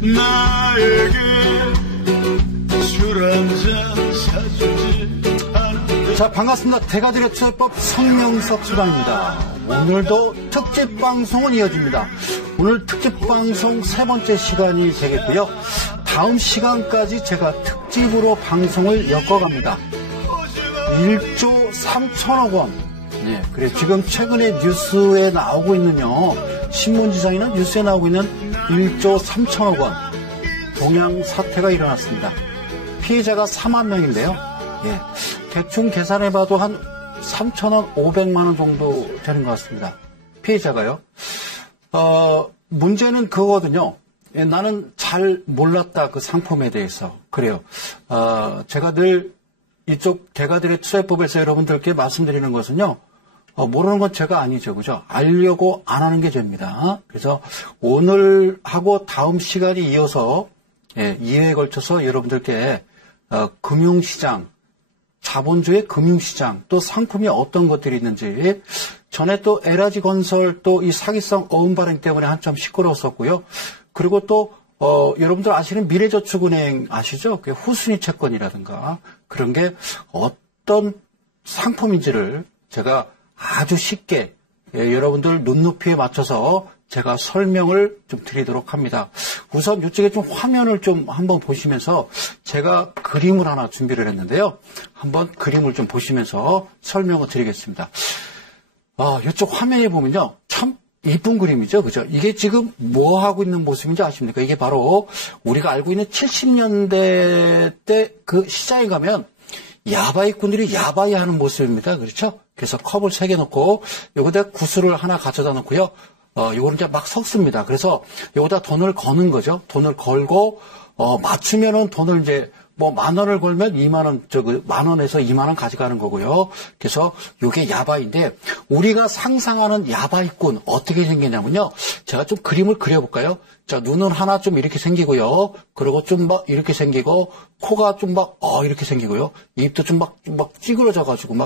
나에게 술 한잔 사주지 않을래. 자, 반갑습니다. 대가들의 투자법 성명석 수장입니다. 오늘도 특집 방송은 이어집니다. 오늘 특집 방송 세 번째 시간이 되겠고요. 다음 시간까지 제가 특집으로 방송을 엮어갑니다. 1조 3천억 원. 네, 그래 지금 최근에 뉴스에 나오고 있는요. 신문지상이나 뉴스에 나오고 있는 1조 3천억 원 동양 사태가 일어났습니다. 피해자가 4만 명인데요. 예, 대충 계산해봐도 한 3천원 500만 원 정도 되는 것 같습니다. 피해자가요. 문제는 그거거든요. 예, 나는 잘 몰랐다, 그 상품에 대해서. 그래요. 제가 늘 이쪽 대가들의 투자법에서 여러분들께 말씀드리는 것은요. 모르는 건 죄가 아니죠. 그죠? 알려고 안 하는 게 죄입니다. 그래서 오늘 하고 다음 시간이 이어서, 예, 2회에 걸쳐서 여러분들께, 금융시장, 자본주의 금융시장, 또 상품이 어떤 것들이 있는지, 전에 또 LG 건설 또 이 사기성 어음 발행 때문에 한참 시끄러웠었고요. 그리고 또, 여러분들 아시는 미래저축은행 아시죠? 그 후순위 채권이라든가 그런 게 어떤 상품인지를 제가 아주 쉽게, 예, 여러분들 눈높이에 맞춰서 제가 설명을 좀 드리도록 합니다. 우선 이쪽에 좀 화면을 좀 한번 보시면서 제가 그림을 하나 준비를 했는데요. 한번 그림을 좀 보시면서 설명을 드리겠습니다. 이쪽 화면에 보면요. 참 이쁜 그림이죠. 그죠? 이게 지금 뭐 하고 있는 모습인지 아십니까? 이게 바로 우리가 알고 있는 70년대 때 그 시장에 가면 야바이꾼들이 야바이 하는 모습입니다. 그렇죠? 그래서 컵을 3개 놓고 여기다 구슬을 하나 가져다 놓고요. 요거는 이제 막 섞습니다. 그래서 여기다 돈을 거는 거죠. 돈을 걸고 맞추면은 돈을 이제 뭐 10,000원을 걸면 20,000원, 10,000원에서 20,000원 가져가는 거고요. 그래서 요게 야바이인데 우리가 상상하는 야바이꾼 어떻게 생겼냐면요. 제가 좀 그림을 그려볼까요? 자, 눈은 하나 좀 이렇게 생기고요. 그리고 좀 막 이렇게 생기고 코가 좀 막 이렇게 생기고요. 입도 좀 막 찌그러져가지고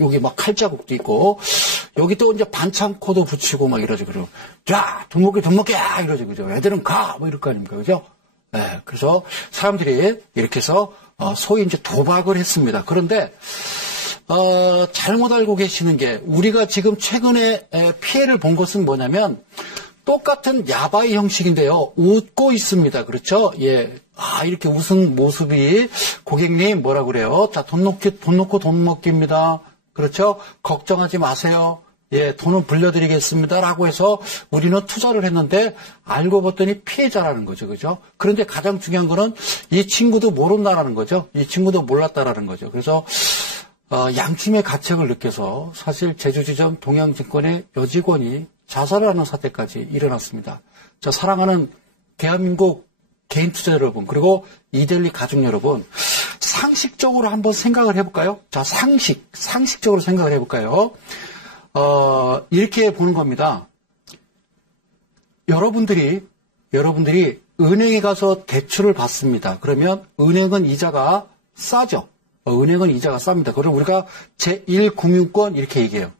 여기 막 칼자국도 있고 여기 또 이제 반창코도 붙이고 막 이러죠. 그리고 자, 돈 먹게 이러죠. 그죠? 애들은 가 뭐 이럴 거 아닙니까? 그죠? 네, 그래서 사람들이 이렇게 해서 소위 이제 도박을 했습니다. 그런데 잘못 알고 계시는 게 우리가 지금 최근에 피해를 본 것은 뭐냐면 똑같은 야바이 형식인데요. 웃고 있습니다. 그렇죠? 예. 이렇게 웃은 모습이 고객님 뭐라 그래요? 자, 돈 놓고 돈 먹기입니다. 그렇죠? 걱정하지 마세요. 예, 돈은 불려드리겠습니다. 라고 해서 우리는 투자를 했는데 알고 봤더니 피해자라는 거죠. 그죠? 그런데 가장 중요한 거는 이 친구도 모른다라는 거죠. 이 친구도 몰랐다라는 거죠. 그래서, 양심의 가책을 느껴서 사실 제주지점 동양증권의 여직원이 자살을 하는 사태까지 일어났습니다. 저 사랑하는 대한민국 개인 투자 여러분, 그리고 이델리 가족 여러분, 상식적으로 한번 생각을 해볼까요? 자, 상식적으로 생각을 해볼까요? 이렇게 보는 겁니다. 여러분들이 은행에 가서 대출을 받습니다. 그러면 은행은 이자가 싸죠. 은행은 이자가 쌉니다. 그럼 우리가 제1금융권 이렇게 얘기해요.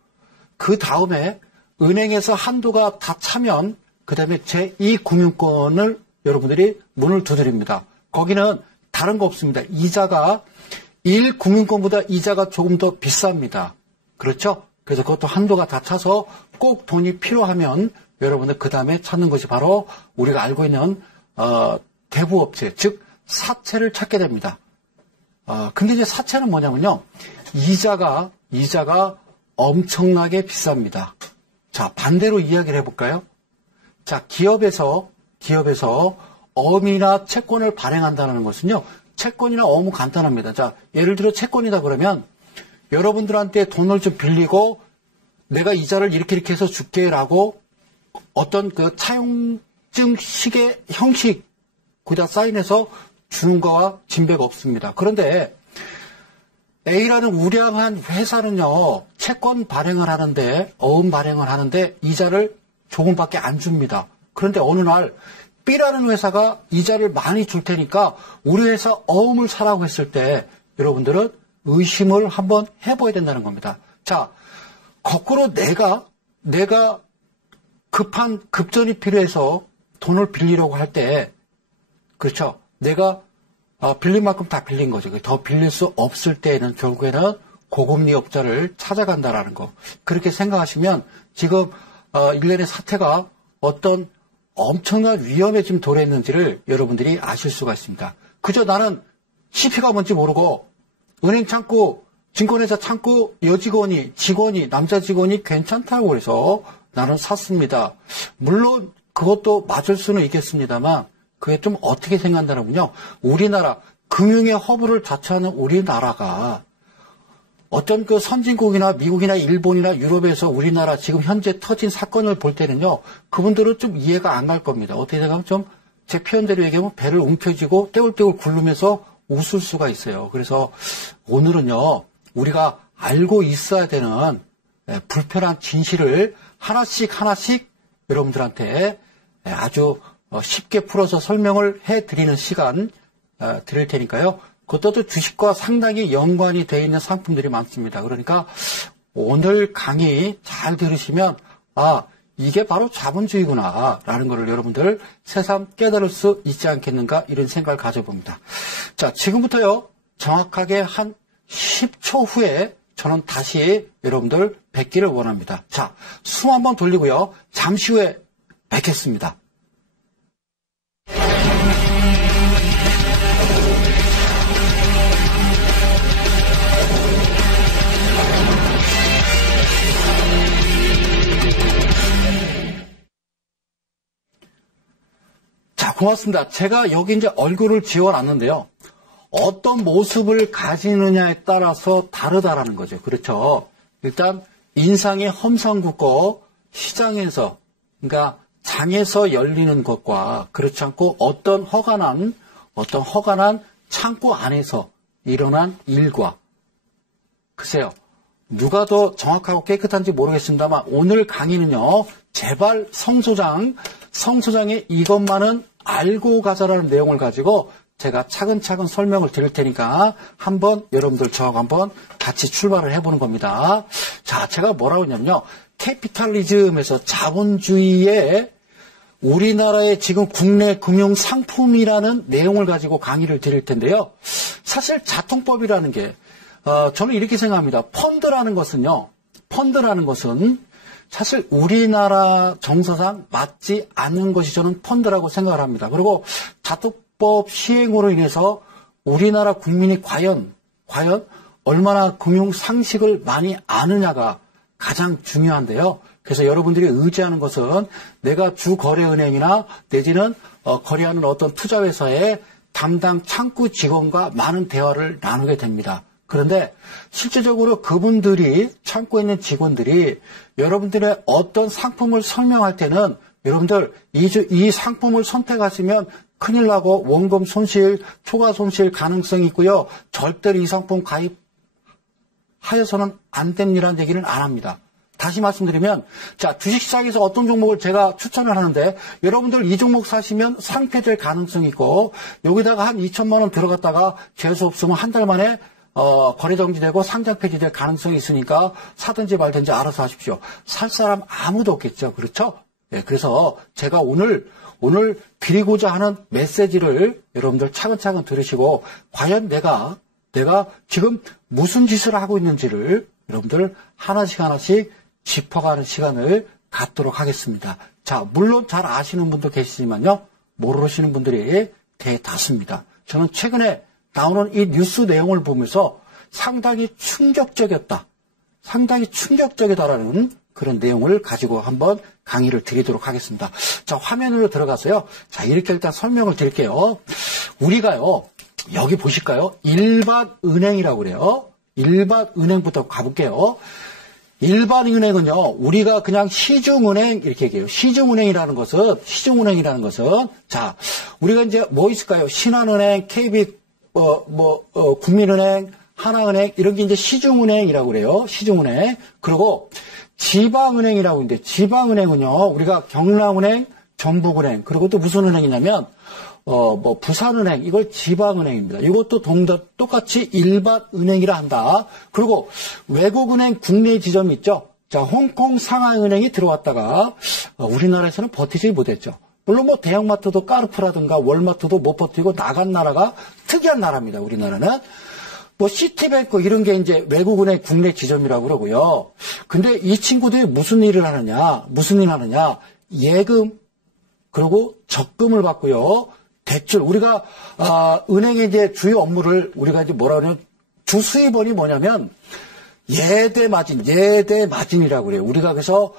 그 다음에 은행에서 한도가 다 차면 그 다음에 제2금융권을 여러분들이 문을 두드립니다. 거기는 다른 거 없습니다. 이자가 1금융권보다 이자가 조금 더 비쌉니다. 그렇죠? 그래서 그것도 한도가 다 차서 꼭 돈이 필요하면 여러분들 그 다음에 찾는 것이 바로 우리가 알고 있는 대부업체, 즉 사채를 찾게 됩니다. 근데 이제 사채는 뭐냐면요. 이자가 엄청나게 비쌉니다. 자, 반대로 이야기를 해볼까요? 자, 기업에서 어음이나 채권을 발행한다는 것은요. 채권이나 어음은 간단합니다. 자, 예를 들어 채권이다 그러면 여러분들한테 돈을 좀 빌리고 내가 이자를 이렇게 해서 줄게라고 어떤 그 차용증식의 형식 거기다 사인해서 주는 거와 진배가 없습니다. 그런데 A라는 우량한 회사는요, 채권 발행을 하는데, 어음 발행을 하는데 이자를 조금밖에 안 줍니다. 그런데 어느 날 B라는 회사가 이자를 많이 줄 테니까 우리 회사 어음을 사라고 했을 때 여러분들은 의심을 한번 해봐야 된다는 겁니다. 자, 거꾸로 내가 급전이 필요해서 돈을 빌리려고 할 때, 그렇죠. 내가 빌린 만큼 다 빌린 거죠. 더 빌릴 수 없을 때에는 결국에는 고금리 업자를 찾아간다라는 거. 그렇게 생각하시면 지금 일련의 사태가 어떤 엄청난 위험에 지금 도래했는지를 여러분들이 아실 수가 있습니다. 그저 나는 CP가 뭔지 모르고 은행 창구, 증권회사 창구 직원이 남자 직원이 괜찮다고 해서 나는 샀습니다. 물론 그것도 맞을 수는 있겠습니다만 그게 좀 어떻게 생각한다면요. 우리나라 금융의 허브를 자처하는 우리나라가 어떤 그 선진국이나 미국이나 일본이나 유럽에서 우리나라 지금 현재 터진 사건을 볼 때는요. 그분들은 좀 이해가 안 갈 겁니다. 어떻게 생각하면 좀 제 표현대로 얘기하면 배를 움켜쥐고 떼굴떼굴 굴르면서 웃을 수가 있어요. 그래서 오늘은요. 우리가 알고 있어야 되는 불편한 진실을 하나씩 여러분들한테 아주 쉽게 풀어서 설명을 해드리는 시간 드릴 테니까요. 그것도 주식과 상당히 연관이 되어 있는 상품들이 많습니다. 그러니까 오늘 강의 잘 들으시면 이게 바로 자본주의구나 라는 것을 여러분들 새삼 깨달을 수 있지 않겠는가 이런 생각을 가져봅니다. 자, 지금부터요. 정확하게 한 10초 후에 저는 다시 여러분들 뵙기를 원합니다. 자, 숨 한번 돌리고요. 잠시 후에 뵙겠습니다. 자, 고맙습니다. 제가 여기 이제 얼굴을 지워놨는데요. 어떤 모습을 가지느냐에 따라서 다르다라는 거죠. 그렇죠. 일단 인상이 험상궂고 시장에서 그러니까 장에서 열리는 것과 그렇지 않고 어떤 허가난 창고 안에서 일어난 일과 글쎄요. 누가 더 정확하고 깨끗한지 모르겠습니다만 오늘 강의는요. 제발 성소장의 이것만은 알고 가자라는 내용을 가지고 제가 차근차근 설명을 드릴 테니까 한번 여러분들 저하고 한번 같이 출발을 해보는 겁니다. 자, 제가 뭐라고 했냐면요. 캐피탈리즘에서 자본주의의 우리나라의 지금 국내 금융 상품이라는 내용을 가지고 강의를 드릴 텐데요. 사실 자통법이라는 게 저는 이렇게 생각합니다. 펀드라는 것은 사실 우리나라 정서상 맞지 않는 것이 저는 펀드라고 생각을 합니다. 그리고 자통법 시행으로 인해서 우리나라 국민이 과연 얼마나 금융 상식을 많이 아느냐가 가장 중요한데요. 그래서 여러분들이 의지하는 것은 내가 주거래은행이나 내지는 거래하는 어떤 투자회사의 담당 창구 직원과 많은 대화를 나누게 됩니다. 그런데 실제적으로 그분들이 창고에 있는 직원들이 여러분들의 어떤 상품을 설명할 때는 여러분들 이 상품을 선택하시면 큰일 나고 원금 손실, 초과 손실 가능성이 있고요. 절대로 이 상품 가입하여서는 안 됩니다라는 얘기는 안 합니다. 다시 말씀드리면 자 주식시장에서 어떤 종목을 제가 추천을 하는데 여러분들 이 종목 사시면 상폐될 가능성이 있고 여기다가 한 2천만 원 들어갔다가 재수 없으면 한 달 만에 거래 정지되고 상장 폐지될 가능성이 있으니까 사든지 말든지 알아서 하십시오. 살 사람 아무도 없겠죠. 그렇죠? 네, 그래서 제가 오늘 드리고자 하는 메시지를 여러분들 차근차근 들으시고 과연 내가 지금 무슨 짓을 하고 있는지를 여러분들 하나씩 짚어가는 시간을 갖도록 하겠습니다. 자, 물론 잘 아시는 분도 계시지만요. 모르시는 분들이 대다수입니다. 저는 최근에 나오는 이 뉴스 내용을 보면서 상당히 충격적이다라는 그런 내용을 가지고 한번 강의를 드리도록 하겠습니다. 자, 화면으로 들어가서요. 자, 이렇게 일단 설명을 드릴게요. 우리가요, 여기 보실까요? 일반은행이라고 그래요. 일반은행부터 가볼게요. 일반은행은요, 우리가 그냥 시중은행 이렇게 얘기해요. 시중은행이라는 것은 자, 우리가 이제 뭐 있을까요? 신한은행, KB 국민은행, 하나은행 이런 게 이제 시중은행이라고 그래요. 시중은행. 그리고 지방은행이라고 있는데 지방은행은요. 우리가 경남은행, 전북은행 그리고 또 무슨 은행이냐면 부산은행 이걸 지방은행입니다. 이것도 똑같이 일반은행이라 한다. 그리고 외국은행 국내 지점이 있죠. 자, 자, 홍콩 상하이은행이 들어왔다가 우리나라에서는 버티지 못했죠. 물론 뭐 대형마트도 까르푸라든가 월마트도 못 버티고 나간 나라가 특이한 나라입니다. 우리나라는. 뭐 시티뱅크 이런 게 이제 외국은행 국내 지점이라고 그러고요. 근데 이 친구들이 무슨 일을 하느냐? 예금 그리고 적금을 받고요. 대출 우리가 은행의 이제 주요 업무를 우리가 이제 뭐라 그러냐면 주수입원이 뭐냐면 예대 마진이라고 그래요. 우리가 그래서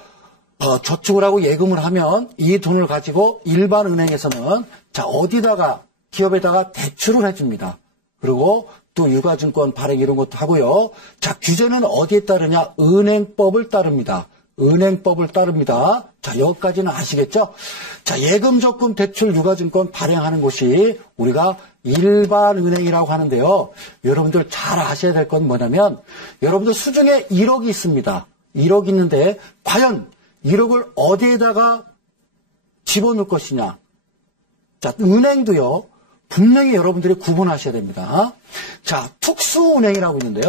저축을 하고 예금을 하면 이 돈을 가지고 일반 은행에서는 자 어디다가 기업에다가 대출을 해줍니다. 그리고 또 유가증권 발행 이런 것도 하고요. 자 규제는 어디에 따르냐? 은행법을 따릅니다. 자 여기까지는 아시겠죠? 자 예금, 적금, 대출, 유가증권 발행하는 곳이 우리가 일반 은행이라고 하는데요. 여러분들 잘 아셔야 될 건 뭐냐면 여러분들 수중에 1억이 있습니다. 1억 있는데 과연 1억을 어디에다가 집어넣을 것이냐. 자, 은행도요. 분명히 여러분들이 구분하셔야 됩니다. 자, 특수은행이라고 있는데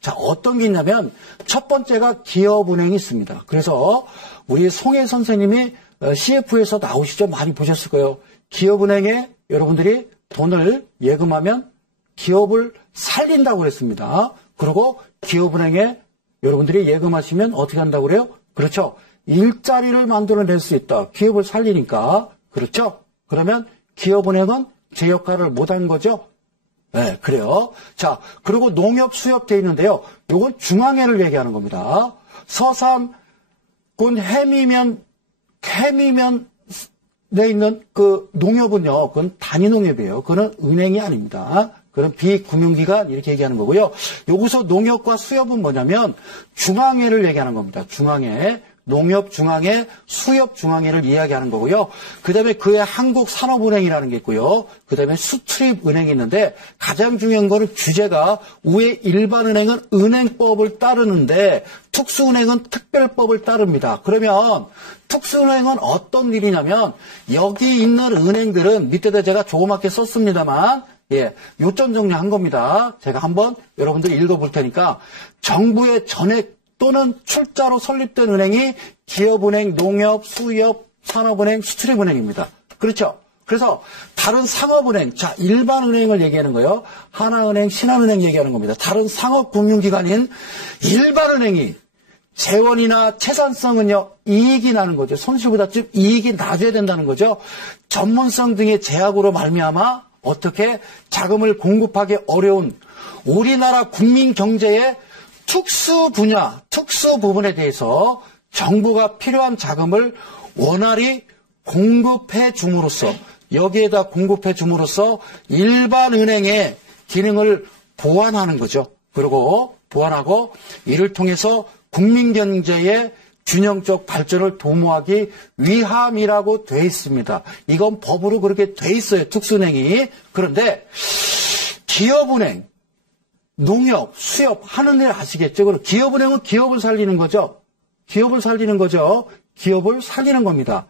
자, 어떤 게 있냐면 첫 번째가 기업은행이 있습니다. 그래서 우리 송혜 선생님이 CF에서 나오시죠? 많이 보셨을 거예요. 기업은행에 여러분들이 돈을 예금하면 기업을 살린다고 그랬습니다. 그리고 기업은행에 여러분들이 예금하시면 어떻게 한다고 그래요? 그렇죠. 일자리를 만들어낼 수 있다. 기업을 살리니까. 그렇죠. 그러면 기업은행은 제 역할을 못한 거죠. 네, 그래요. 자, 그리고 농협 수협 돼 있는데요. 요건 중앙회를 얘기하는 겁니다. 서산군 해미면 내 있는 그 농협은요, 그건 단위농협이에요. 그건 은행이 아닙니다. 그런 비금융기관 이렇게 얘기하는 거고요. 여기서 농협과 수협은 뭐냐면 중앙회를 얘기하는 겁니다. 중앙회, 농협 중앙회, 수협 중앙회를 이야기하는 거고요. 그 다음에 그에 한국산업은행이라는 게 있고요. 그 다음에 수출입은행이 있는데 가장 중요한 거는 규제가 위에 일반은행은 은행법을 따르는데 특수은행은 특별법을 따릅니다. 그러면 특수은행은 어떤 일이냐면 여기 있는 은행들은 밑에다 제가 조그맣게 썼습니다만 요점 정리한 겁니다. 제가 한번 여러분들 읽어볼 테니까 정부의 전액 또는 출자로 설립된 은행이 기업은행, 농협, 수협, 산업은행, 수출입은행입니다. 그렇죠? 그래서 다른 상업은행, 자 일반 은행을 얘기하는 거예요. 하나은행, 신한은행 얘기하는 겁니다. 다른 상업금융기관인 일반 은행이 재원이나 채산성은요 이익이 나는 거죠. 손실보다 좀 이익이 낮아야 된다는 거죠. 전문성 등의 제약으로 말미암아 어떻게 자금을 공급하기 어려운 우리나라 국민 경제의 특수 분야, 특수 부분에 대해서 정부가 필요한 자금을 원활히 공급해 줌으로써 여기에다 공급해 줌으로써 일반 은행의 기능을 보완하는 거죠. 그리고 보완하고 이를 통해서 국민 경제의 균형적 발전을 도모하기 위함이라고 돼 있습니다. 이건 법으로 그렇게 돼 있어요. 특수은행이. 그런데 기업은행, 농협, 수협 하는 일 아시겠죠? 그럼 기업은행은 기업을 살리는 거죠. 기업을 살리는 겁니다.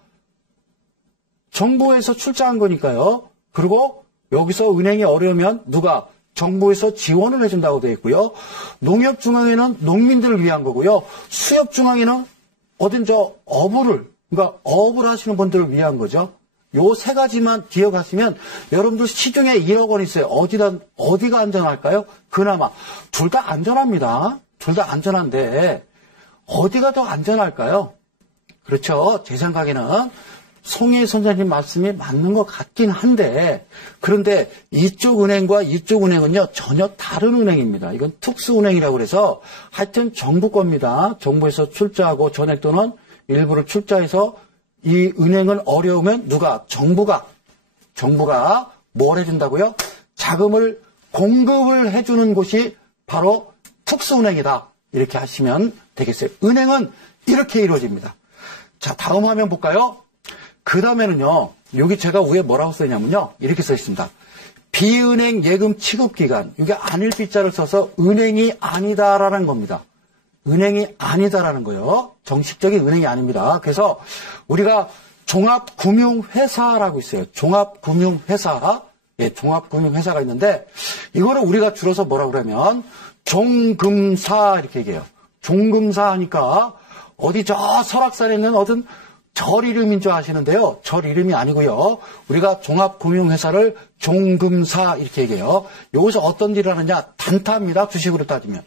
정부에서 출자한 거니까요. 그리고 여기서 은행이 어려우면 누가? 정부에서 지원을 해준다고 되어 있고요. 농협중앙회는 농민들을 위한 거고요. 수협중앙회는 그러니까 어업을 하시는 분들을 위한 거죠. 요 세 가지만 기억하시면 여러분들 시중에 1억 원 있어요. 어디가 안전할까요? 그나마 둘 다 안전합니다. 둘 다 안전한데 어디가 더 안전할까요? 그렇죠. 제 생각에는 송혜 선생님 말씀이 맞는 것 같긴 한데 그런데 이쪽 은행과 이쪽 은행은요 전혀 다른 은행입니다. 이건 특수은행이라고 그래서 하여튼 정부 겁니다. 정부에서 출자하고 전액 또는 일부를 출자해서 이 은행은 어려우면 누가? 정부가 뭘 해준다고요? 자금을 공급을 해주는 곳이 바로 특수은행이다. 이렇게 하시면 되겠어요. 은행은 이렇게 이루어집니다. 자, 다음 화면 볼까요? 그 다음에는요, 여기 제가 위에 뭐라고 써있냐면요, 이렇게 써 있습니다. 비은행 예금 취급기관, 이게 아닐 비자를 써서 은행이 아니다라는 겁니다. 은행이 아니다라는 거예요. 정식적인 은행이 아닙니다. 그래서 우리가 종합금융회사라고 있어요. 종합금융회사가 있는데, 이거를 우리가 줄여서 뭐라고 그러면, 종금사 이렇게 얘기해요. 종금사 하니까 어디 저 설악산에 있는 어떤 절 이름인 줄 아시는데요. 절 이름이 아니고요. 우리가 종합금융회사를 종금사 이렇게 얘기해요. 여기서 어떤 일을 하느냐? 단타입니다. 주식으로 따지면.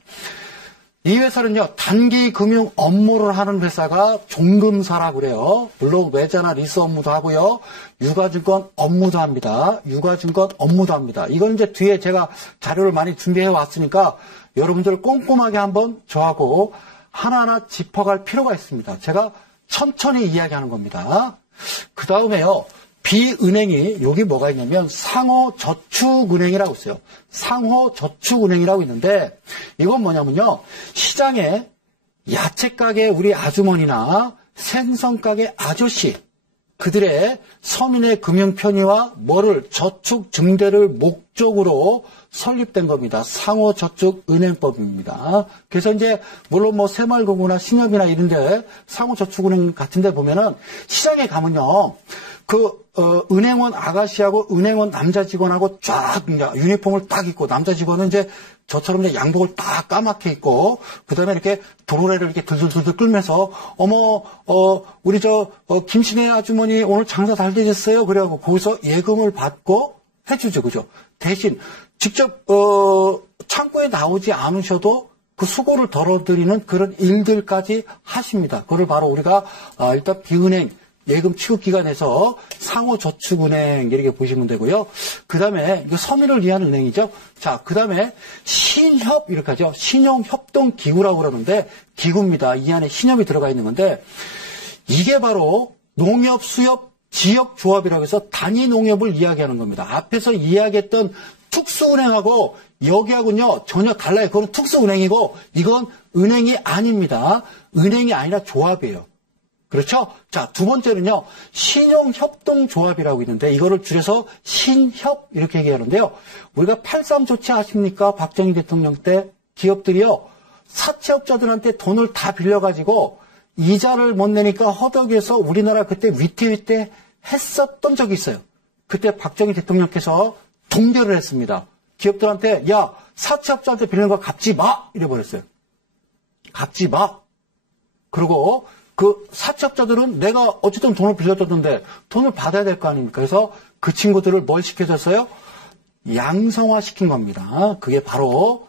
이 회사는요, 단기 금융 업무를 하는 회사가 종금사라고 그래요. 물론 외자나 리스 업무도 하고요. 유가증권 업무도 합니다. 유가증권 업무도 합니다. 이건 이제 뒤에 제가 자료를 많이 준비해 왔으니까 여러분들 꼼꼼하게 한번 저하고 하나하나 짚어갈 필요가 있습니다. 제가 천천히 이야기하는 겁니다. 그 다음에요. B은행이 여기 뭐가 있냐면 상호저축은행이라고 있어요. 상호저축은행이라고 있는데 이건 뭐냐면요. 시장에 야채가게 우리 아주머니나 생선가게 아저씨 그들의 서민의 금융 편의와 뭐를 저축 증대를 목적으로 설립된 겁니다. 상호저축은행법입니다. 그래서 이제 물론 뭐 새마을금고나 신협이나 이런데 상호저축은행 같은데 보면은 시장에 가면요. 은행원 아가씨하고 은행원 남자 직원하고 쫙 유니폼을 딱 입고 남자 직원은 이제 저처럼 이제 양복을 딱 까맣게 입고 그다음에 이렇게 도로래를 이렇게 들들들들 끌면서 우리 김신혜 아주머니 오늘 장사 잘 되셨어요? 그래갖고 거기서 예금을 받고 해주죠. 그죠? 대신 직접 창고에 나오지 않으셔도 그 수고를 덜어드리는 그런 일들까지 하십니다. 그걸 바로 우리가 일단 B은행 예금 취급 기관에서 상호저축은행 이렇게 보시면 되고요. 그 다음에 이거 서민을 위한 은행이죠. 자, 그 다음에 신협 이렇게 하죠. 신용협동기구라고 그러는데 기구입니다. 이 안에 신협이 들어가 있는 건데 이게 바로 농협, 수협, 지역조합이라고 해서 단위 농협을 이야기하는 겁니다. 앞에서 이야기했던 특수은행하고 여기하고는요 전혀 달라요. 그건 특수은행이고 이건 은행이 아닙니다. 은행이 아니라 조합이에요. 그렇죠? 자, 두 번째는요, 신용협동조합이라고 있는데, 이거를 줄여서 신협, 이렇게 얘기하는데요. 우리가 8.3 조치 아십니까? 박정희 대통령 때 기업들이요, 사채업자들한테 돈을 다 빌려가지고, 이자를 못 내니까 허덕여서 우리나라 그때 위태위태 했었던 적이 있어요. 그때 박정희 대통령께서 동결을 했습니다. 기업들한테, 야, 사채업자한테 빌리는 거 갚지 마! 이래버렸어요. 갚지 마! 그리고, 그 사채업자들은 내가 어쨌든 돈을 빌려줬는데 돈을 받아야 될 거 아닙니까? 그래서 그 친구들을 뭘 시켜줬어요? 양성화시킨 겁니다. 그게 바로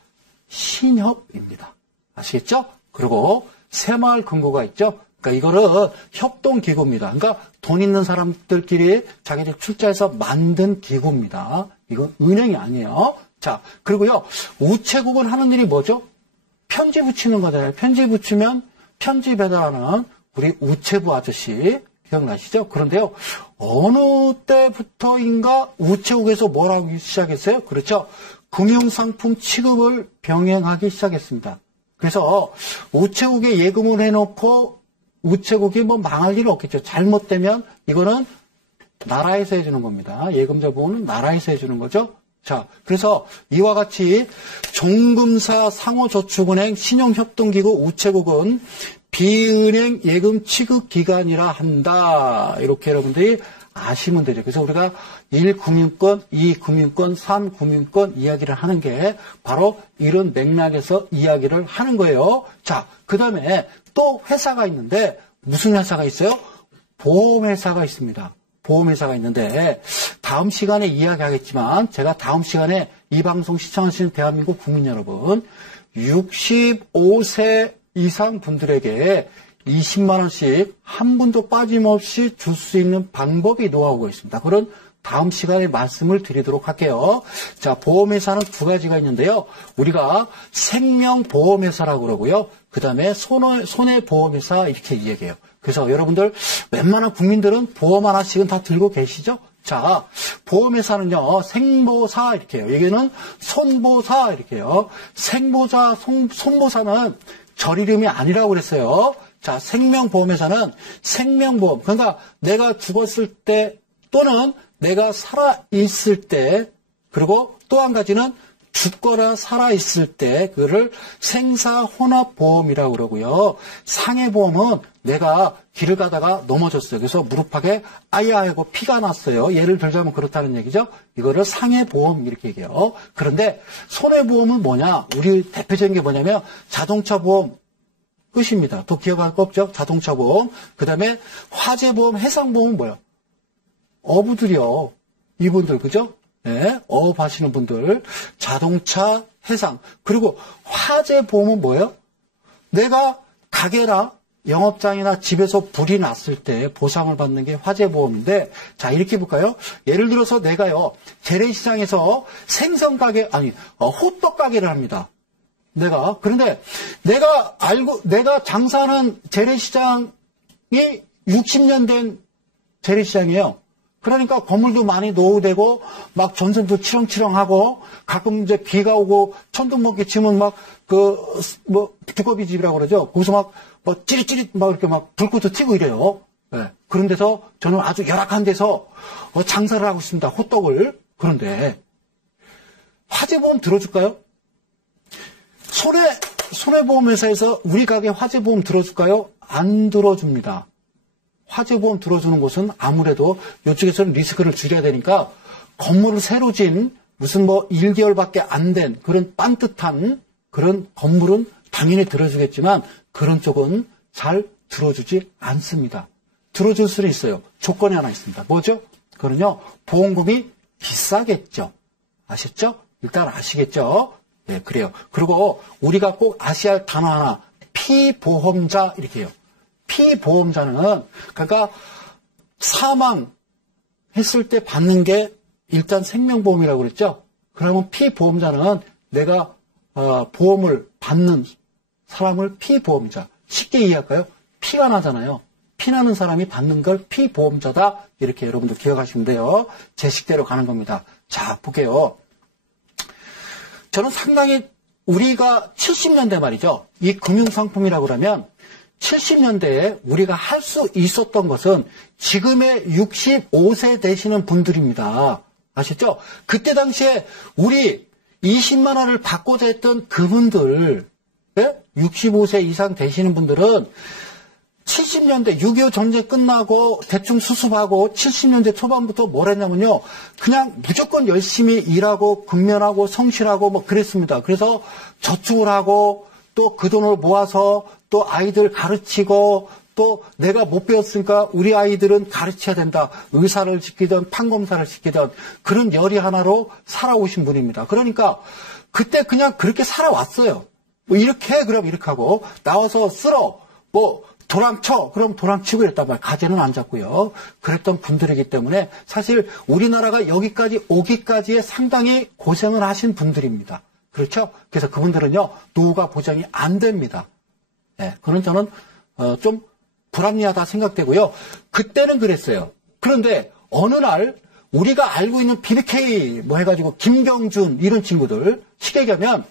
신협입니다. 아시겠죠? 그리고 새마을금고가 있죠? 그러니까 이거는 협동기구입니다. 그러니까 돈 있는 사람들끼리 자기들 출자해서 만든 기구입니다. 이건 은행이 아니에요. 자, 그리고요, 우체국은 하는 일이 뭐죠? 편지 붙이는 거잖아요. 편지 붙이면 편지 배달하는 우리 우체부 아저씨 기억나시죠? 그런데요. 어느 때부터인가 우체국에서 뭘 하기 시작했어요? 그렇죠. 금융상품 취급을 병행하기 시작했습니다. 그래서 우체국에 예금을 해놓고 우체국이 뭐 망할 일은 없겠죠. 잘못되면 이거는 나라에서 해주는 겁니다. 예금자 보호는 나라에서 해주는 거죠. 자, 그래서 이와 같이 종금사, 상호저축은행, 신용협동기구, 우체국은 B은행 예금 취급기관이라 한다. 이렇게 여러분들이 아시면 되죠. 그래서 우리가 1금융권, 2금융권, 3금융권 이야기를 하는 게 바로 이런 맥락에서 이야기를 하는 거예요. 자, 그 다음에 또 회사가 있는데 무슨 회사가 있어요? 보험회사가 있습니다. 보험회사가 있는데 다음 시간에 이야기하겠지만 제가 다음 시간에 이 방송 시청하시는 대한민국 국민 여러분 65세 이상 분들에게 20만 원씩 한 분도 빠짐없이 줄 수 있는 방법이 노하우가 있습니다. 그런 다음 시간에 말씀을 드리도록 할게요. 자, 보험회사는 두 가지가 있는데요. 우리가 생명보험회사라고 그러고요. 그 다음에 손해보험회사 이렇게 이야기해요. 그래서 여러분들 웬만한 국민들은 보험 하나씩은 다 들고 계시죠? 자, 보험회사는요, 생보사 이렇게 해요. 여기는 손보사 이렇게 해요. 생보사, 손보사는 절 이름이 아니라고 그랬어요. 자, 생명보험회사는 생명보험. 그러니까 내가 죽었을 때 또는 내가 살아있을 때 그리고 또 한 가지는 죽거나 살아있을 때 그거를 생사혼합보험이라고 그러고요. 상해보험은 내가 길을 가다가 넘어졌어요. 그래서 무릎팍에 아야 하고 피가 났어요. 예를 들자면 그렇다는 얘기죠. 이거를 상해보험 이렇게 얘기해요. 그런데 손해보험은 뭐냐? 우리 대표적인 게 뭐냐면 자동차보험, 끝입니다. 또 기억할 거 없죠? 자동차 보험. 그 다음에 화재보험, 해상보험은 뭐야? 어부들이요. 이분들, 그죠? 네, 어업 하시는 분들. 자동차, 해상. 그리고 화재보험은 뭐예요? 내가 가게나 영업장이나 집에서 불이 났을 때 보상을 받는 게 화재보험인데, 자, 이렇게 볼까요? 예를 들어서 내가요, 재래시장에서 생선가게, 호떡가게를 합니다. 그런데 내가 장사하는 재래시장이 60년 된 재래시장이에요. 그러니까 건물도 많이 노후되고, 막 전선도 치렁치렁하고, 가끔 이제 비가 오고, 천둥번개 치면 두꺼비 집이라고 그러죠. 거기서 찌릿찌릿 이렇게 불꽃도 튀고 이래요. 네. 그런 데서 저는 아주 열악한 데서 장사를 하고 있습니다. 호떡을. 그런데, 화재보험 들어줄까요? 손해보험회사에서 우리 가게 화재보험 들어줄까요? 안 들어줍니다. 화재보험 들어주는 곳은 아무래도 이쪽에서는 리스크를 줄여야 되니까 건물을 새로 진 무슨 1개월밖에 안 된 그런 빤듯한 그런 건물은 당연히 들어주겠지만 그런 쪽은 잘 들어주지 않습니다. 들어줄 수는 있어요. 조건이 하나 있습니다. 뭐죠? 그거는요, 보험금이 비싸겠죠. 아셨죠? 일단 아시겠죠? 네, 그래요. 그리고 우리가 꼭 아셔야 할 단어 하나, 피보험자 이렇게 해요. 피보험자는 그러니까 사망했을 때 받는 게 일단 생명보험이라고 그랬죠. 그러면 피보험자는 내가 보험을 받는 사람을 피보험자. 쉽게 이해할까요? 피가 나잖아요. 피 나는 사람이 받는 걸 피보험자다. 이렇게 여러분들 기억하시면 돼요. 제 식대로 가는 겁니다. 자, 볼게요. 저는 상당히 우리가 70년대 말이죠. 이 금융상품이라고 그러면 70년대에 우리가 할 수 있었던 것은 지금의 65세 되시는 분들입니다. 아시죠? 그때 당시에 우리 20만 원을 받고자 했던 그분들, 65세 이상 되시는 분들은 70년대 6.25 전쟁 끝나고 대충 수습하고 70년대 초반부터 뭘 했냐면요. 그냥 무조건 열심히 일하고 근면하고 성실하고 그랬습니다. 그래서 저축을 하고 또 그 돈을 모아서 또 아이들 가르치고 또 내가 못 배웠으니까 우리 아이들은 가르쳐야 된다. 의사를 시키든 판검사를 시키든 그런 열이 하나로 살아오신 분입니다. 그러니까 그때 그냥 그렇게 살아왔어요. 이렇게 해, 그럼 이렇게 하고 나와서 쓸어 도랑쳐 그럼 도랑치고 이랬단 말이에요. 가재는 안 잡고요. 그랬던 분들이기 때문에 사실 우리나라가 여기까지 오기까지에 상당히 고생을 하신 분들입니다. 그렇죠? 그래서 그분들은요 노후가 보장이 안 됩니다. 네, 그런 저는 좀 불합리하다 생각되고요. 그때는 그랬어요. 그런데 어느 날 우리가 알고 있는 BBK 해가지고 김경준 이런 친구들 쉽게 얘기하면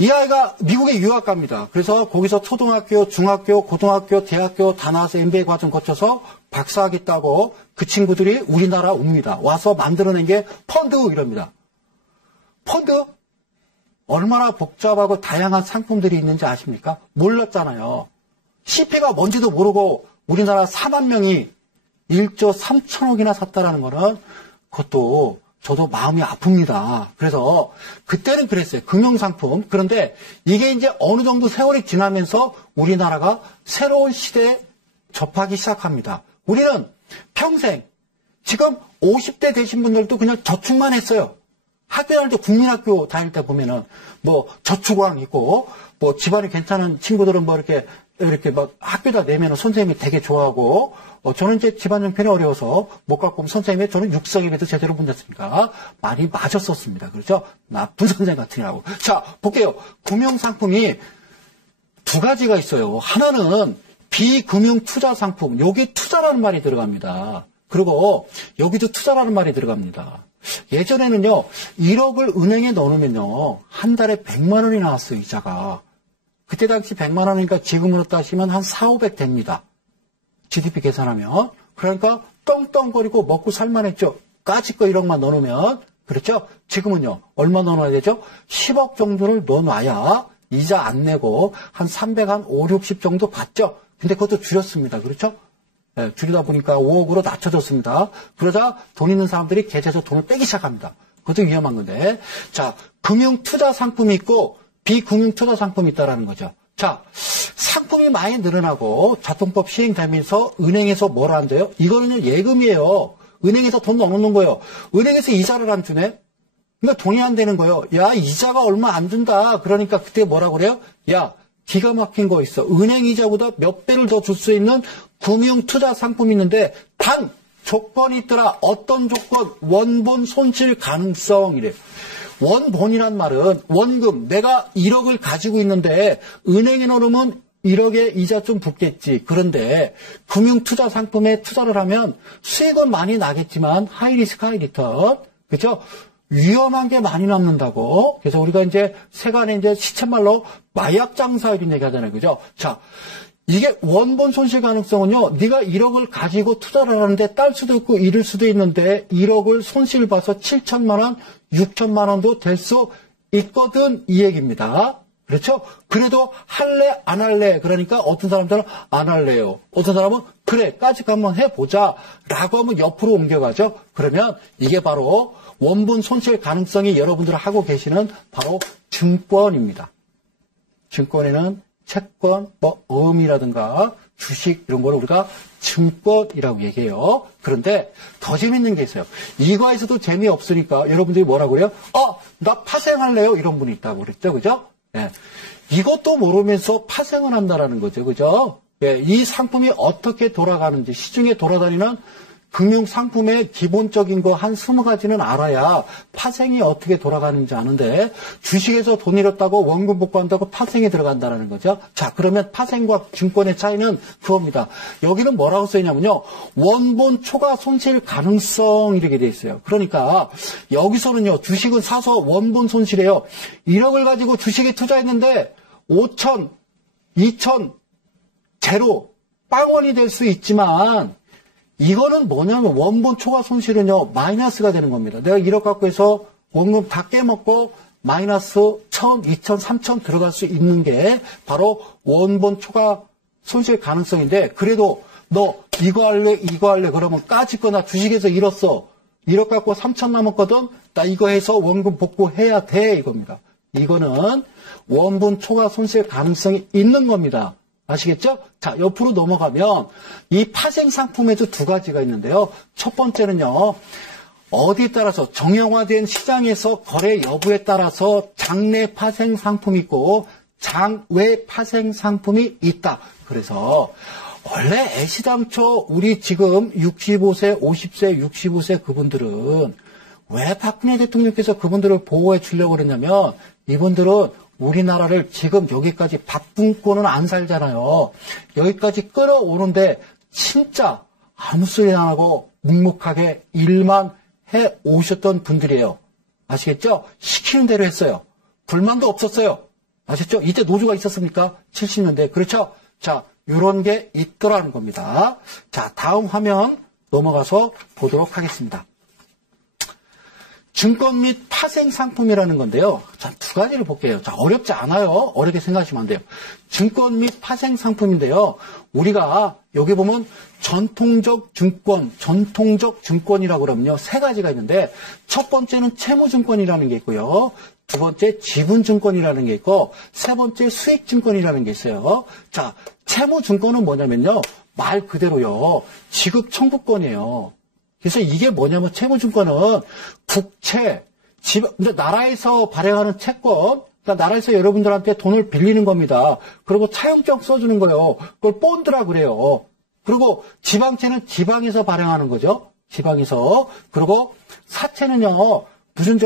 이 아이가 미국에 유학 갑니다. 그래서 거기서 초등학교, 중학교, 고등학교, 대학교 다 나와서 MBA 과정 거쳐서 박사학위 따고 그 친구들이 우리나라 옵니다. 와서 만들어낸 게 펀드 이럽니다. 펀드? 얼마나 복잡하고 다양한 상품들이 있는지 아십니까? 몰랐잖아요. CP가 뭔지도 모르고 우리나라 4만 명이 1조 3천억이나 샀다라는 거는 그것도 저도 마음이 아픕니다. 그래서 그때는 그랬어요. 금융상품. 그런데 이게 이제 어느 정도 세월이 지나면서 우리나라가 새로운 시대에 접하기 시작합니다. 우리는 평생 지금 50대 되신 분들도 그냥 저축만 했어요. 학교 다닐 때 국민학교 다닐 때 보면은 저축왕 있고 집안이 괜찮은 친구들은 이렇게 학교다 내면은 선생님이 되게 좋아하고, 저는 이제 집안 형편이 어려워서 못 갖고 오면 선생님이 저는 육성임에도 제대로 못 냈으니까 많이 맞았었습니다. 그렇죠? 나쁜 선생님 같으냐고. 자, 볼게요. 금융상품이 두 가지가 있어요. 하나는 비금융 투자 상품. 여기 투자라는 말이 들어갑니다. 그리고 여기도 투자라는 말이 들어갑니다. 예전에는요, 1억을 은행에 넣으면요, 한 달에 100만 원이 나왔어요, 이자가. 그때 당시 100만 원이니까 지금으로 따지면 한 4,500 됩니다. GDP 계산하면. 그러니까 떵떵거리고 먹고 살만했죠. 까짓 거 1억만 넣어놓으면. 그렇죠? 지금은요. 얼마 넣어놔야 되죠? 10억 정도를 넣어놔야 이자 안 내고 한 300, 한 5, 60 정도 받죠. 근데 그것도 줄였습니다. 그렇죠? 네, 줄이다 보니까 5억으로 낮춰졌습니다. 그러자 돈 있는 사람들이 계좌에서 돈을 빼기 시작합니다. 그것도 위험한 건데. 자, 금융 투자 상품이 있고 비금융 투자 상품이 있다라는 거죠. 자, 상품이 많이 늘어나고 자통법 시행되면서 은행에서 뭘 한대요? 이거는요, 예금이에요. 은행에서 돈 넣어놓는 거예요. 은행에서 이자를 안 주네? 그러니까 돈이 안 되는 거예요. 야, 이자가 얼마 안 준다. 그러니까 그때 뭐라고 그래요? 야, 기가 막힌 거 있어. 은행 이자보다 몇 배를 더 줄 수 있는 금융 투자 상품이 있는데 단 조건이 있더라. 어떤 조건? 원본 손실 가능성이래요. 원본이란 말은 원금, 내가 1억을 가지고 있는데 은행에 넣으면 1억에 이자 좀 붙겠지. 그런데 금융 투자 상품에 투자를 하면 수익은 많이 나겠지만 하이 리스크 하이 리턴. 그렇죠? 위험한 게 많이 남는다고. 그래서 우리가 이제 세간에 이제 시쳇말로 마약 장사 이런 얘기 하잖아요. 그죠? 자, 이게 원본 손실 가능성은요, 네가 1억을 가지고 투자를 하는데 딸 수도 있고 잃을 수도 있는데 1억을 손실 봐서 7천만 원, 6천만 원도 될 수 있거든 이 얘기입니다. 그렇죠? 그래도 할래 안 할래. 그러니까 어떤 사람들은 안 할래요. 어떤 사람은 그래 까짓 한번 해보자 라고 하면 옆으로 옮겨가죠. 그러면 이게 바로 원본 손실 가능성이 여러분들 하고 계시는 바로 증권입니다. 증권에는 채권, 어음이라든가 주식 이런 거를 우리가 증권이라고 얘기해요. 그런데 더 재밌는 게 있어요. 이거에서도 재미없으니까 여러분들이 뭐라고 그래요? 나 파생할래요? 이런 분이 있다고 그랬죠. 그죠? 예. 이것도 모르면서 파생을 한다라는 거죠. 그죠? 예. 이 상품이 어떻게 돌아가는지 시중에 돌아다니는 금융 상품의 기본적인 거 한 20가지는 알아야 파생이 어떻게 돌아가는지 아는데 주식에서 돈 잃었다고 원금 복구한다고 파생이 들어간다는 거죠. 자, 그러면 파생과 증권의 차이는 그겁니다. 여기는 뭐라고 써있냐면요. 원본 초과 손실 가능성 이렇게 돼 있어요. 그러니까 여기서는요. 주식은 사서 원본 손실이에요. 1억을 가지고 주식에 투자했는데 5천, 2천, 제로, 빵원이 될 수 있지만 이거는 뭐냐면 원본 초과 손실은요, 마이너스가 되는 겁니다. 내가 1억 갖고 해서 원금 다 깨먹고 마이너스 1,000, 2,000, 3,000 들어갈 수 있는 게 바로 원본 초과 손실 가능성인데 그래도 너 이거 할래 그러면 까짓거나 주식에서 잃었어. 1억 갖고 3,000 남았거든. 나 이거 해서 원금 복구해야 돼 이겁니다. 이거는 원본 초과 손실 가능성이 있는 겁니다. 아시겠죠? 자, 옆으로 넘어가면 이 파생 상품에도 두 가지가 있는데요. 첫 번째는요. 어디에 따라서 정형화된 시장에서 거래 여부에 따라서 장내 파생 상품이 있고 장외 파생 상품이 있다. 그래서 원래 애시당초 우리 지금 65세, 50세, 65세 그분들은 왜 박근혜 대통령께서 그분들을 보호해 주려고 그랬냐면 이분들은 우리나라를 지금 여기까지 바쁜꼴은 안 살잖아요. 여기까지 끌어오는데 진짜 아무 소리 안 하고 묵묵하게 일만 해 오셨던 분들이에요. 아시겠죠? 시키는 대로 했어요. 불만도 없었어요. 아셨죠? 이때 노조가 있었습니까? 70년대. 그렇죠? 자, 이런 게 있더라는 겁니다. 자, 다음 화면 넘어가서 보도록 하겠습니다. 증권 및 파생 상품이라는 건데요. 자, 두 가지를 볼게요. 자, 어렵지 않아요. 어렵게 생각하시면 안 돼요. 증권 및 파생 상품인데요. 우리가 여기 보면 전통적 증권이라고 그러면요. 세 가지가 있는데 첫 번째는 채무증권이라는 게 있고요. 두 번째 지분증권이라는 게 있고 세 번째 수익증권이라는 게 있어요. 자, 채무증권은 뭐냐면요. 말 그대로요. 지급 청구권이에요. 그래서 이게 뭐냐면 채무증권은 국채, 근데 나라에서 발행하는 채권, 그러니까 나라에서 여러분들한테 돈을 빌리는 겁니다. 그리고 차용증 써주는 거예요. 그걸 본드라 그래요. 그리고 지방채는 지방에서 발행하는 거죠. 지방에서. 그리고 사채는요, 무슨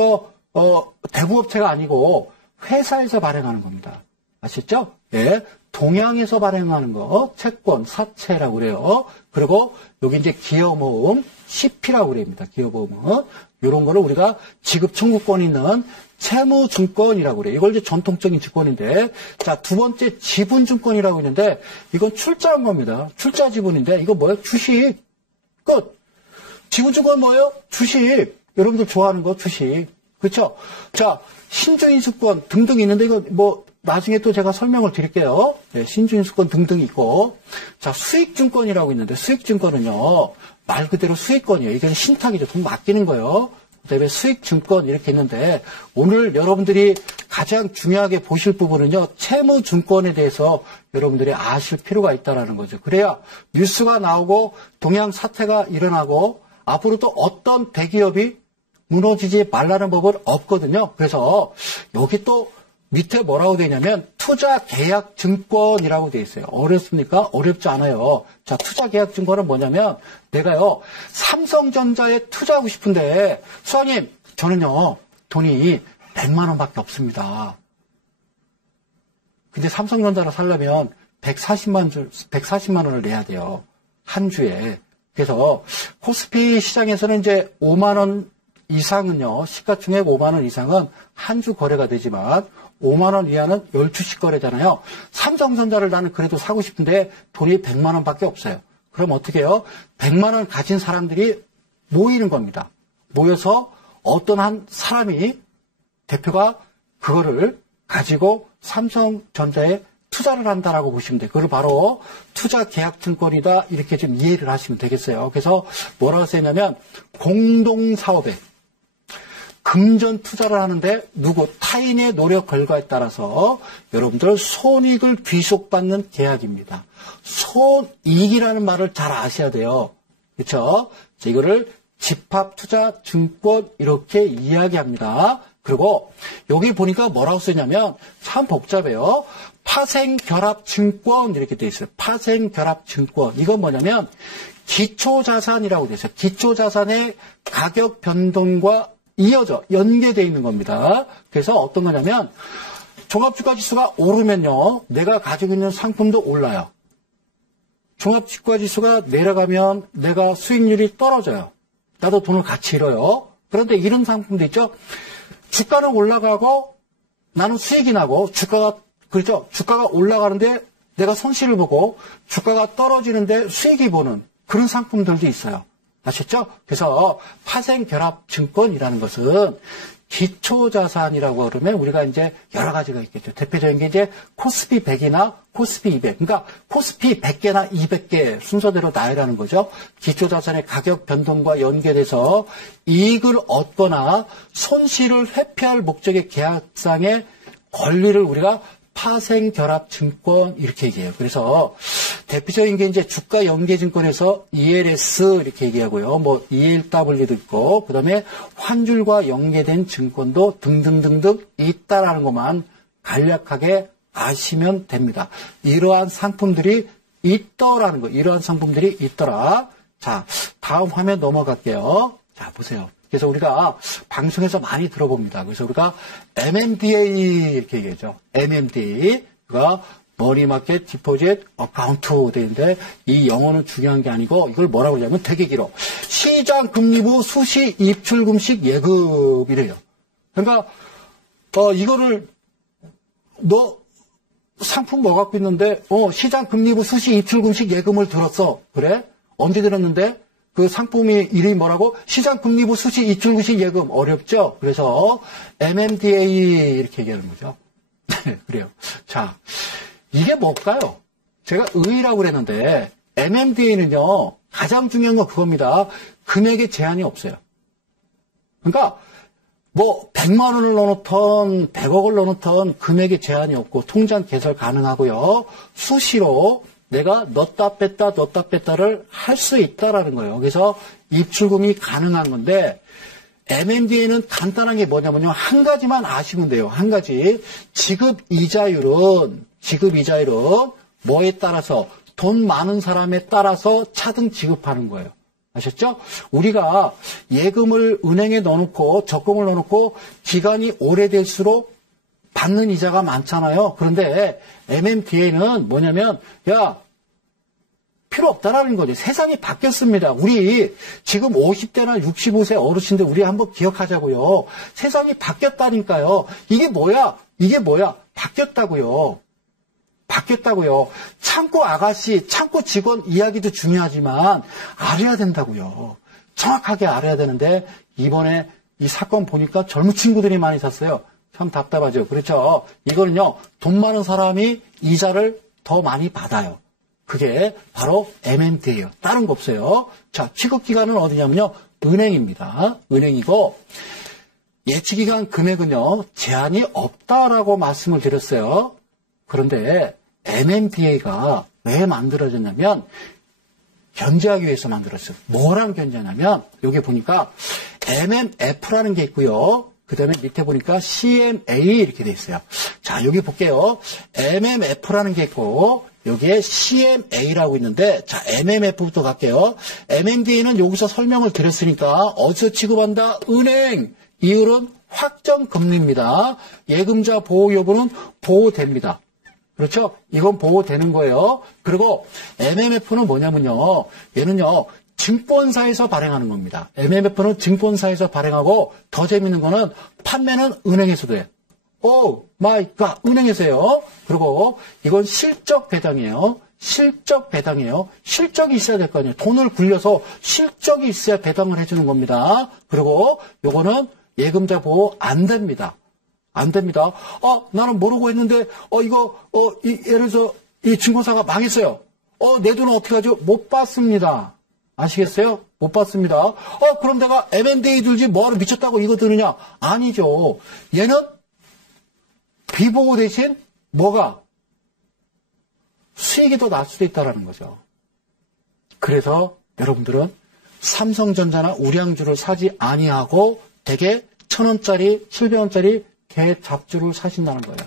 대부업체가 아니고 회사에서 발행하는 겁니다. 아시죠? 예. 동양에서 발행하는 거, 채권, 사채라고 그래요. 그리고 여기 이제 기여모음, CP라고 그럽니다. 기여모음은. 이런 거를 우리가 지급 청구권이 있는 채무증권이라고 그래요. 이걸 이제 전통적인 증권인데, 자, 두 번째 지분증권이라고 있는데, 이건 출자한 겁니다. 출자 지분인데, 이거 뭐예요? 주식. 끝. 지분증권 뭐예요? 주식. 여러분들 좋아하는 거, 주식. 그렇죠? 자, 신주인수권 등등 있는데, 이거 나중에 또 제가 설명을 드릴게요. 네, 신주인수권 등등이 있고. 자, 수익증권이라고 있는데, 수익증권은요, 말 그대로 수익권이에요. 이건 신탁이죠. 돈 맡기는 거예요. 그다음에 수익증권 이렇게 있는데 오늘 여러분들이 가장 중요하게 보실 부분은요. 채무증권에 대해서 여러분들이 아실 필요가 있다는 거죠. 그래야 뉴스가 나오고 동양 사태가 일어나고 앞으로 또 어떤 대기업이 무너지지 말라는 법은 없거든요. 그래서 여기 또 밑에 뭐라고 되냐면 투자계약증권이라고 돼 있어요. 어렵습니까? 어렵지 않아요. 자, 투자계약증권은 뭐냐면 내가요 삼성전자에 투자하고 싶은데 수장님 저는요 돈이 100만 원밖에 없습니다. 근데 삼성전자를 사려면 140만 원을 내야 돼요. 한 주에. 그래서 코스피 시장에서는 이제 5만 원 이상은요, 시가총액 5만 원 이상은 한 주 거래가 되지만 5만 원 이하는 12주씩 거래잖아요. 삼성전자를 나는 그래도 사고 싶은데 돈이 100만 원밖에 없어요. 그럼 어떻게 해요? 100만 원 가진 사람들이 모이는 겁니다. 모여서 어떤 한 사람이 대표가 그거를 가지고 삼성전자에 투자를 한다라고 보시면 돼요. 그걸 바로 투자계약증권이다 이렇게 좀 이해를 하시면 되겠어요. 그래서 뭐라고 쓰냐면 공동사업에 금전 투자를 하는데 누구 타인의 노력 결과에 따라서 여러분들 손익을 귀속받는 계약입니다. 손익이라는 말을 잘 아셔야 돼요. 그렇죠? 이거를 집합투자증권 이렇게 이야기합니다. 그리고 여기 보니까 뭐라고 쓰냐면 참 복잡해요. 파생결합증권 이렇게 돼 있어요. 파생결합증권. 이건 뭐냐면 기초자산이라고 돼 있어요. 기초자산의 가격 변동과 이어져 연계되어 있는 겁니다. 그래서 어떤 거냐면 종합주가지수가 오르면요. 내가 가지고 있는 상품도 올라요. 종합주가지수가 내려가면 내가 수익률이 떨어져요. 나도 돈을 같이 잃어요. 그런데 이런 상품도 있죠. 주가는 올라가고 나는 수익이 나고 주가가 그렇죠. 주가가 올라가는데 내가 손실을 보고 주가가 떨어지는데 수익이 보는 그런 상품들도 있어요. 아셨죠? 그래서 파생결합증권이라는 것은 기초자산이라고 그러면 우리가 이제 여러 가지가 있겠죠. 대표적인 게 이제 코스피 100이나 코스피 200. 그러니까 코스피 100개나 200개 순서대로 나열하는 거죠. 기초자산의 가격 변동과 연계돼서 이익을 얻거나 손실을 회피할 목적의 계약상의 권리를 우리가 파생결합증권 이렇게 얘기해요. 그래서 대표적인 게 이제 주가연계증권에서 ELS 이렇게 얘기하고요. 뭐 ELW도 있고 그다음에 환율과 연계된 증권도 등등등등 있다라는 것만 간략하게 아시면 됩니다. 이러한 상품들이 있더라는 거. 이러한 상품들이 있더라. 자, 다음 화면 넘어갈게요. 자, 보세요. 그래서 우리가 방송에서 많이 들어봅니다. 그래서 우리가 MMDA 이렇게 얘기하죠. MMDA가 머니마켓 디포짓 어카운트 되는데 이 영어는 중요한 게 아니고 이걸 뭐라고 그러냐면 되게 길어. 시장 금리부 수시 입출금식 예금이래요. 그러니까 이거를 너 상품 뭐 갖고 있는데 시장 금리부 수시 입출금식 예금을 들었어. 그래? 언제 들었는데? 그 상품이 이름이 뭐라고? 시장금리부 수시 입출금식 예금. 어렵죠? 그래서 MMDA 이렇게 얘기하는 거죠. 그래요. 자, 이게 뭘까요? 제가 의의라고 그랬는데 MMDA는요. 가장 중요한 건 그겁니다. 금액에 제한이 없어요. 그러니까 뭐 100만 원을 넣어놓던 100억을 넣어놓던 금액에 제한이 없고 통장 개설 가능하고요. 수시로 내가 넣었다 뺐다를 할 수 있다라는 거예요. 그래서 입출금이 가능한 건데 MMDA는 간단한 게 뭐냐면요. 한 가지만 아시면 돼요. 한 가지. 지급 이자율은 뭐에 따라서 돈 많은 사람에 따라서 차등 지급하는 거예요. 아셨죠? 우리가 예금을 은행에 넣어놓고 적금을 넣어놓고 기간이 오래될수록 받는 이자가 많잖아요. 그런데 MMDA는 뭐냐면 필요 없다라는 거죠. 세상이 바뀌었습니다. 우리 지금 50대나 65세 어르신들 우리 한번 기억하자고요. 세상이 바뀌었다니까요. 이게 뭐야? 바뀌었다고요. 창고 아가씨, 창고 직원 이야기도 중요하지만 알아야 된다고요. 정확하게 알아야 되는데 이번에 이 사건 보니까 젊은 친구들이 많이 샀어요. 참 답답하죠. 그렇죠? 이거는요. 돈 많은 사람이 이자를 더 많이 받아요. 그게 바로 MMD예요. 다른 거 없어요. 자, 취급기간은 어디냐면요. 은행입니다. 은행이고 예치기간 금액은요 제한이 없다라고 말씀을 드렸어요. 그런데 MMDA가 왜 만들어졌냐면 견제하기 위해서 만들었어요. 뭐랑 견제하냐면 여기 보니까 MMF라는 게 있고요. 그 다음에 밑에 보니까 CMA 이렇게 돼 있어요. 자, 여기 볼게요. MMF라는 게 있고 여기에 CMA라고 있는데 자, MMF부터 갈게요. MMDA는 여기서 설명을 드렸으니까 어디서 취급한다? 은행. 이율은 확정금리입니다. 예금자 보호 여부는 보호됩니다. 그렇죠? 이건 보호되는 거예요. 그리고 MMF는 뭐냐면요. 얘는요. 증권사에서 발행하는 겁니다. MMF는 증권사에서 발행하고 더 재밌는 거는 판매는 은행에서도 해요. 오 마이 갓, 은행에서요. 그리고 이건 실적 배당이에요. 실적 배당이에요. 실적이 있어야 될 거 아니에요. 돈을 굴려서 실적이 있어야 배당을 해주는 겁니다. 그리고 요거는 예금자 보호 안 됩니다. 안 됩니다. 나는 모르고 했는데, 예를 들어서, 이 증권사가 망했어요. 내 돈은 어떻게 하죠? 못 받습니다. 아시겠어요? 못 받습니다. 그럼 내가 M&A 들지 뭐하러 미쳤다고 이거 드느냐? 아니죠. 얘는 비보호 대신 뭐가? 수익이 더 날 수도 있다는 거죠. 그래서 여러분들은 삼성전자나 우량주를 사지 아니하고 대개 1,000원짜리, 700원짜리 개 잡주를 사신다는 거예요.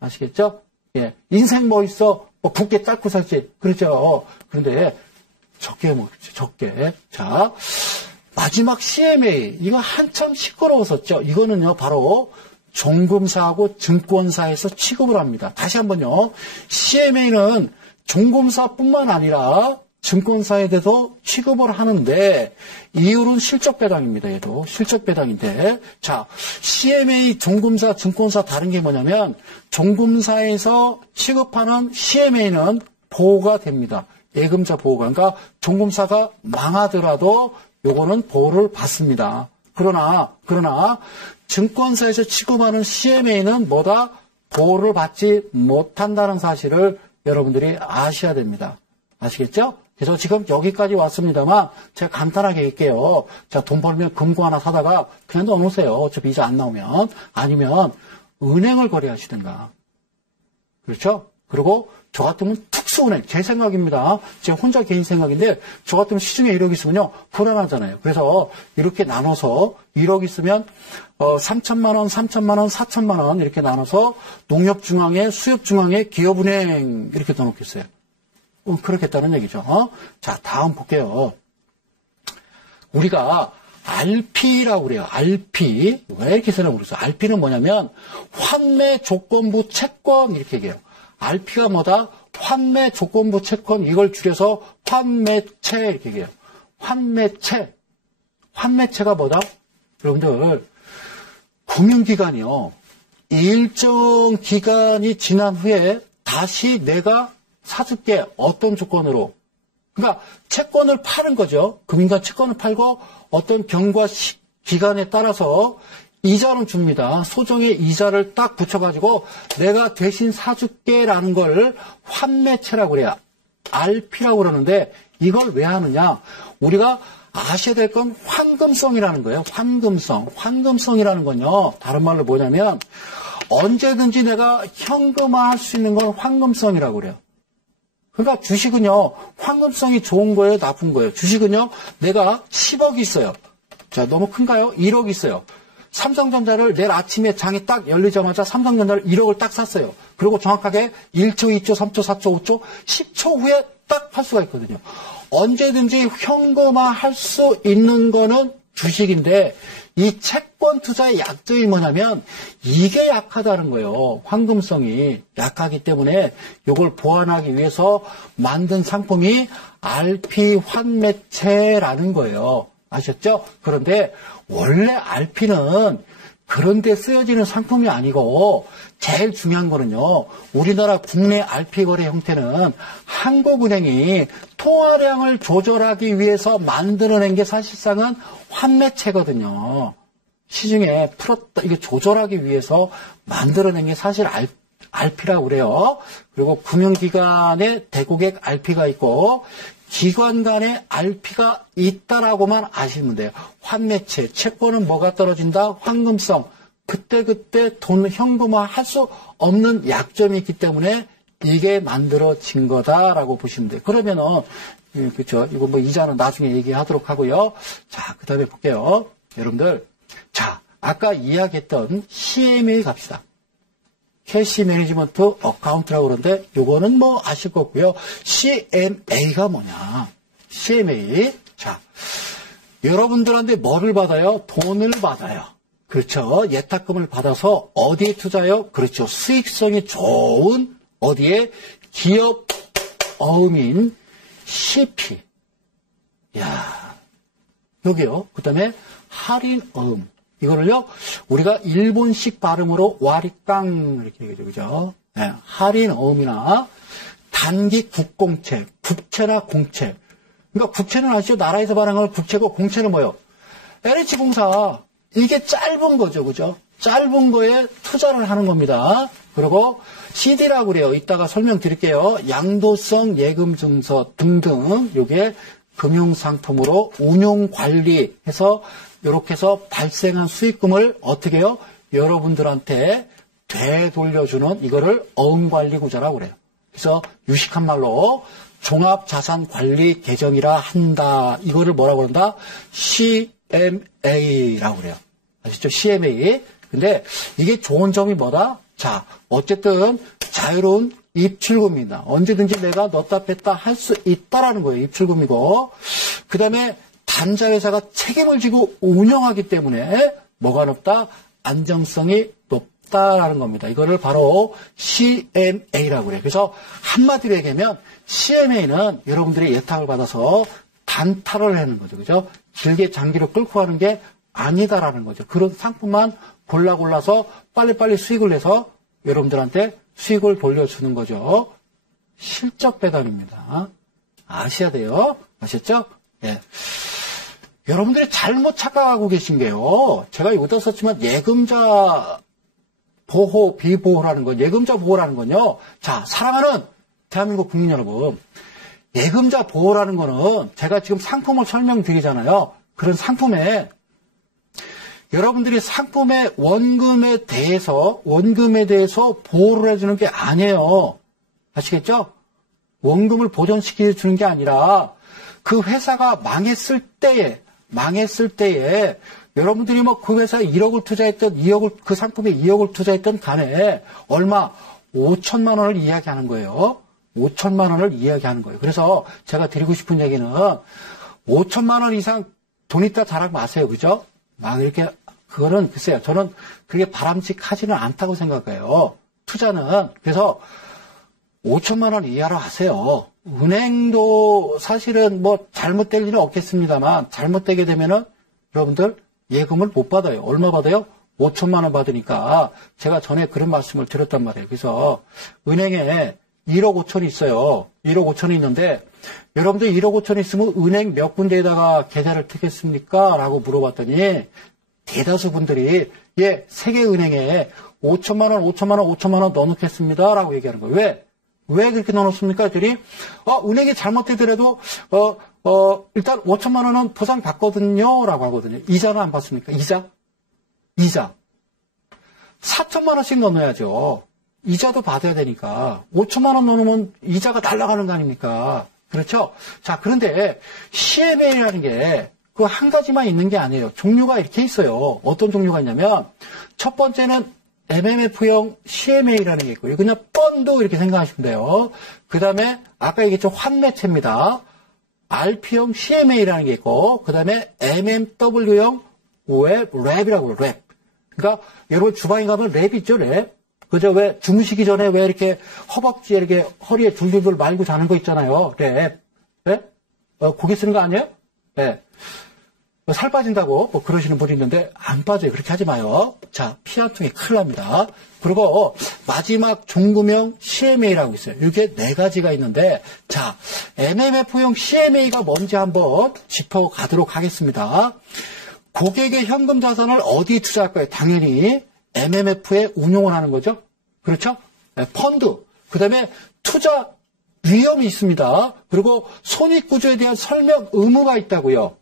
아시겠죠? 예. 인생 뭐 있어? 뭐 붓게 닦고 살지. 그렇죠. 그런데 적게 먹죠. 적게. 자, 마지막 CMA. 이거 한참 시끄러웠었죠. 이거는요, 바로 종금사하고 증권사에서 취급을 합니다. 다시 한번요. CMA는 종금사뿐만 아니라 증권사에대도 취급을 하는데 이율은 실적 배당입니다. 얘도 실적 배당인데 자 CMA 종금사 증권사 다른 게 뭐냐면 종금사에서 취급하는 CMA는 보호가 됩니다. 예금자 보호가 그러니까 종금사가 망하더라도 요거는 보호를 받습니다. 그러나 증권사에서 취급하는 CMA는 뭐다? 보호를 받지 못한다는 사실을 여러분들이 아셔야 됩니다. 아시겠죠? 그래서 지금 여기까지 왔습니다만 제가 간단하게 할게요. 자, 돈 벌면 금고 하나 사다가 그냥 넣어놓으세요. 어차피 이자 안 나오면. 아니면 은행을 거래하시든가. 그렇죠? 그리고 저 같으면 특수은행, 제 생각입니다. 제 혼자 개인 생각인데 저 같으면 시중에 1억 있으면요 불안하잖아요. 그래서 이렇게 나눠서 1억 있으면 3천만 원, 3천만 원, 4천만 원 이렇게 나눠서 농협중앙회, 수협중앙회, 기업은행 이렇게 넣어놓겠어요. 그렇겠다는 얘기죠. 자, 다음 볼게요. 우리가 RP라고 그래요. RP. 왜 이렇게 쓰냐고 그랬어요. RP는 뭐냐면 환매 조건부 채권 이렇게 얘기해요. RP가 뭐다? 환매 조건부 채권 이걸 줄여서 환매채 이렇게 얘기해요. 환매채. 환매채가 뭐다? 여러분들 금융기관이요. 일정 기간이 지난 후에 다시 내가 사줄게. 어떤 조건으로? 그러니까 채권을 파는 거죠. 금융기관 채권을 팔고 어떤 경과 기간에 따라서 이자는 줍니다. 소정의 이자를 딱 붙여가지고 내가 대신 사줄게라는 걸 환매채라고 그래요. RP라고 그러는데 이걸 왜 하느냐? 우리가 아셔야 될 건 환금성이라는 거예요. 환금성. 환금성이라는 건요. 다른 말로 뭐냐면 언제든지 내가 현금화할 수 있는 건 환금성이라고 그래요. 그러니까 주식은요. 환금성이 좋은 거예요? 나쁜 거예요? 주식은요. 내가 10억 있어요. 자, 너무 큰가요? 1억 있어요. 삼성전자를 내일 아침에 장이 딱 열리자마자 삼성전자를 1억을 딱 샀어요. 그리고 정확하게 1초, 2초, 3초, 4초, 5초, 10초 후에 딱 팔 수가 있거든요. 언제든지 현금화할 수 있는 거는 주식인데 이 채권 투자의 약점이 뭐냐면 이게 약하다는 거예요. 황금성이 약하기 때문에 이걸 보완하기 위해서 만든 상품이 RP 환매채라는 거예요. 아셨죠? 그런데 원래 RP는 그런 데 쓰여지는 상품이 아니고 제일 중요한 거는요. 우리나라 국내 RP 거래 형태는 한국은행이 통화량을 조절하기 위해서 만들어낸 게 사실상은 환매채거든요. 시중에 풀었다, 이게 조절하기 위해서 만들어낸 게 사실 RP라고 그래요. 그리고 금융기관의 대고객 RP가 있고 기관 간에 RP가 있다라고만 아시면 돼요. 환매체, 채권은 뭐가 떨어진다? 황금성. 그때 돈 현금화 할 수 없는 약점이 있기 때문에 이게 만들어진 거다라고 보시면 돼요. 그러면은, 그렇죠. 이거 뭐 이자는 나중에 얘기하도록 하고요. 자, 그 다음에 볼게요. 여러분들. 자, 아까 이야기했던 CMA 갑시다. 캐시 매니지먼트 어카운트라고 그러는데, 요거는 뭐 아실 거고요. CMA가 뭐냐. CMA. 자, 여러분들한테 뭐를 받아요? 돈을 받아요. 그렇죠. 예탁금을 받아서 어디에 투자요? 그렇죠. 수익성이 좋은 어디에? 기업 어음인 CP. 야, 여기요. 그 다음에 할인 어음. 이거를요, 우리가 일본식 발음으로 와리깡 이렇게 얘기하죠. 그죠? 네, 할인 어음이나 단기 국공채, 국채나 공채. 그러니까 국채는 아시죠? 나라에서 발행할 국채고 공채는 뭐예요? LH공사. 이게 짧은 거죠. 그죠? 짧은 거에 투자를 하는 겁니다. 그리고 CD라고 그래요. 이따가 설명드릴게요. 양도성 예금 증서 등등 요게 금융상품으로 운용관리해서 이렇게 해서 발생한 수익금을 어떻게 해요? 여러분들한테 되돌려주는 이거를 어음관리구조라고 그래요. 그래서 유식한 말로 종합자산관리계정이라 한다. 이거를 뭐라고 그런다? CMA라고 그래요. 아시죠? CMA. 근데 이게 좋은 점이 뭐다? 자, 어쨌든 자유로운 입출금입니다. 언제든지 내가 넣었다 뺐다 할 수 있다라는 거예요. 입출금이고. 그 다음에 단자회사가 책임을 지고 운영하기 때문에 뭐가 높다? 안정성이 높다라는 겁니다. 이거를 바로 CMA라고 그래요. 그래서 한마디로 얘기하면 CMA는 여러분들이 예탁을 받아서 단타를 하는 거죠. 그죠? 길게 장기로 끌고 가는 게 아니다라는 거죠. 그런 상품만 골라서 빨리빨리 수익을 내서 여러분들한테 수익을 돌려주는 거죠. 실적 배당입니다. 아셔야 돼요. 아셨죠? 예. 여러분들이 잘못 착각하고 계신 게요. 제가 여기다 썼지만 예금자 보호, 비보호라는 건, 예금자 보호라는 건요. 자, 사랑하는 대한민국 국민 여러분. 예금자 보호라는 거는 제가 지금 상품을 설명드리잖아요. 그런 상품에 여러분들이 상품의 원금에 대해서 보호를 해주는 게 아니에요. 아시겠죠? 원금을 보존시켜 주는 게 아니라 그 회사가 망했을 때에 여러분들이 뭐 그 회사에 1억을 투자했던 그 상품에 2억을 투자했던 간에 얼마 5천만 원을 이야기하는 거예요. 5천만 원을 이야기하는 거예요. 그래서 제가 드리고 싶은 얘기는 5천만 원 이상 돈 있다 자랑 마세요. 그죠? 막 이렇게 그거는 글쎄요. 저는 그게 바람직하지는 않다고 생각해요. 투자는. 그래서 5천만 원 이하로 하세요. 은행도 사실은 뭐 잘못될 일은 없겠습니다만 잘못되게 되면은 여러분들 예금을 못 받아요. 얼마 받아요? 5천만 원 받으니까 제가 전에 그런 말씀을 드렸단 말이에요. 그래서 은행에 1억 5천이 있어요. 1억 5천이 있는데 여러분들 1억 5천이 있으면 은행 몇 군데에다가 계좌를 트겠습니까? 라고 물어봤더니 대다수 분들이 예, 세계은행에 5천만 원 넣어놓겠습니다. 라고 얘기하는 거예요. 왜 그렇게 넣어놓습니까? 했더니 은행이 잘못되더라도 일단 5천만 원은 보상 받거든요. 라고 하거든요. 이자는 안 받습니까? 이자 4천만 원씩 넣어야죠. 이자도 받아야 되니까 5천만 원 넣으면 이자가 날아가는 거 아닙니까? 그렇죠? 자, 그런데 CMA라는 게 그 한 가지만 있는 게 아니에요. 종류가 이렇게 있어요. 어떤 종류가 있냐면 첫 번째는 MMF형 CMA라는 게 있고요. 그냥 펀드 이렇게 생각하시면 돼요. 그 다음에 아까 얘기했죠. 환매체입니다. RP형 CMA라는 게 있고 그 다음에 MMW형 랩이라고 그래요. 랩. 그러니까 여러분 주방에 가면 랩 있죠. 랩. 그죠? 왜 주무시기 전에 왜 이렇게 허벅지에 이렇게 허리에 둘둘둘 말고 자는 거 있잖아요. 랩. 네? 고개 쓰는 거 아니에요? 네. 살 빠진다고 뭐 그러시는 분이 있는데 안 빠져요. 그렇게 하지 마요. 자, 피 한 통에 큰일 납니다. 그리고 마지막 종금형 CMA라고 있어요. 이게 4가지가 있는데 자, MMF형 CMA가 뭔지 한번 짚어가도록 하겠습니다. 고객의 현금 자산을 어디에 투자할 거예요? 당연히 MMF에 운용을 하는 거죠. 그렇죠? 네, 펀드. 그 다음에 투자 위험이 있습니다. 그리고 손익구조에 대한 설명 의무가 있다고요.